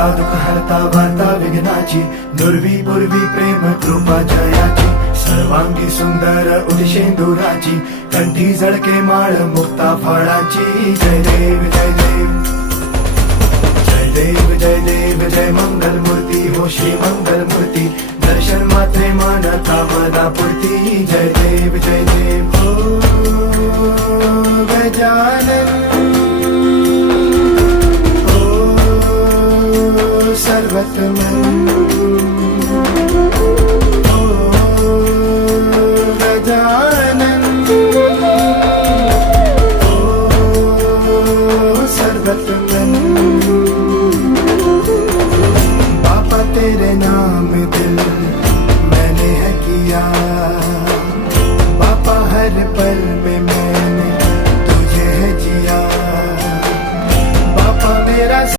हरता दुख हरता वार्ता विघ्नाची. दुर्वी पूर्वी प्रेम कृपा जयाची सर्वांगी सुंदर उदिशेंदुराची कंठी झळके माळ मुक्ता फळाची. जय देव जय देव. जय देव जय देव जय मंगल मूर्ती हो श्री मंगल मूर्ती दर्शन मात्रे मानता कामना पूर्ती. जय देव जय देव. हो, पर्वत में पापा तेरे नाम मैंने है हर पल में मैंने तुझे है जिया मेरा